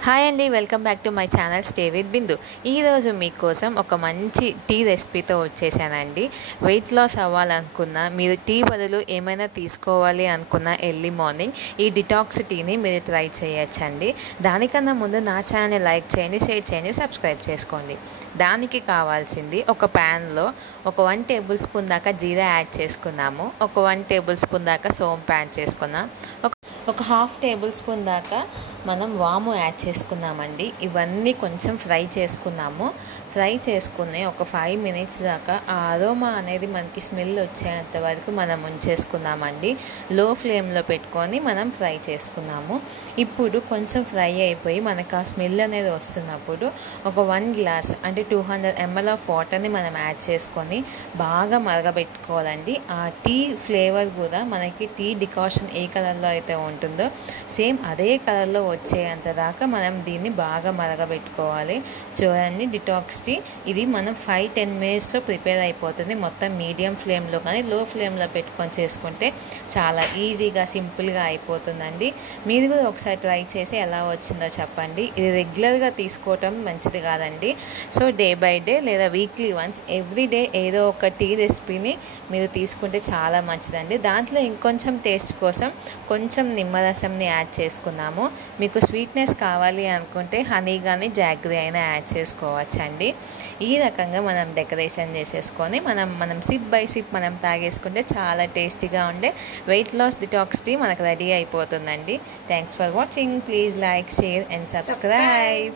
Hi అండి, welcome back to my channel stay with Bindu. ఈరోజు మీకోసం ఒక మంచి టీ రెసిపీతో వచ్చేసానండి. వెయిట్ లాస్ అవ్వాలనుకున్నా, మీరు టీ బదులు ఏమైనా తీసుకోవాలి అనుకున్నా ఎర్లీ మార్నింగ్ ఈ డిటాక్స్ టీని మీరు ట్రై చేయొచ్చండి. దానికన్నా ముందు నా ఛానల్ని లైక్ చేయండి, షేర్ చేయండి, సబ్స్క్రైబ్ చేసుకోండి. దానికి కావాల్సింది ఒక ప్యాన్లో ఒక 1 టేబుల్ స్పూన్ దాకా జీరా యాడ్ చేసుకున్నాము, ఒక 1 టేబుల్ స్పూన్ దాకా సోంపు యాడ్ చేసుకున్నాం, ఒక 1/2 టేబుల్ స్పూన్ దాకా మనం వాము యాడ్ చేసుకున్నామండి. ఇవన్నీ కొంచెం ఫ్రై చేసుకున్నాము. ఫ్రై చేసుకుని ఒక 5 మినిట్స్ దాకా ఆ అరోమా అనేది మనకి స్మెల్ వచ్చేంత వరకు మనం ఉంచేసుకున్నామండి. లో ఫ్లేమ్లో పెట్టుకొని మనం ఫ్రై చేసుకున్నాము. ఇప్పుడు కొంచెం ఫ్రై అయిపోయి మనకు ఆ స్మెల్ అనేది వస్తున్నప్పుడు ఒక 1 గ్లాస్ అంటే 200 ml ఆఫ్ వాటర్ని మనం యాడ్ చేసుకొని బాగా మరగబెట్టుకోవాలండి. ఆ టీ ఫ్లేవర్ కూడా మనకి టీ డికాషన్ ఏ కలర్లో అయితే ఉంటుందో సేమ్ అదే కలర్లో వచ్చేంత దాకా మనం దీన్ని బాగా మరగబెట్టుకోవాలి. చూడండి, డిటాక్స్ టీ ఇది మనం 5-10 మినిట్స్లో ప్రిపేర్ అయిపోతుంది. మొత్తం మీడియం ఫ్లేమ్లో కానీ లో ఫ్లేమ్లో పెట్టుకొని చేసుకుంటే చాలా ఈజీగా సింపుల్గా అయిపోతుందండి. మీరు కూడా ఒకసారి ట్రై చేసి ఎలా వచ్చిందో చెప్పండి. ఇది రెగ్యులర్గా తీసుకోవటం మంచిది కాదండి. సో డే బై డే లేదా వీక్లీ వన్స్ ఎవ్రీడే ఏదో ఒక టీ రెసిపీని మీరు తీసుకుంటే చాలా మంచిదండి. దాంట్లో ఇంకొంచెం టేస్ట్ కోసం కొంచెం నిమ్మరసంని యాడ్ చేసుకున్నాము. మీకు స్వీట్నెస్ కావాలి అనుకుంటే హనీ కానీ జాగ్రీ అయినా యాడ్ చేసుకోవచ్చండి. ఈ రకంగా మనం డెకరేషన్ చేసేసుకొని మనం సిప్ బై సిప్ మనం తాగేసుకుంటే చాలా టేస్టీగా ఉండే వెయిట్ లాస్ డిటాక్స్ టీ మనకు రెడీ అయిపోతుందండి. Thanks for watching. Please like, share and subscribe.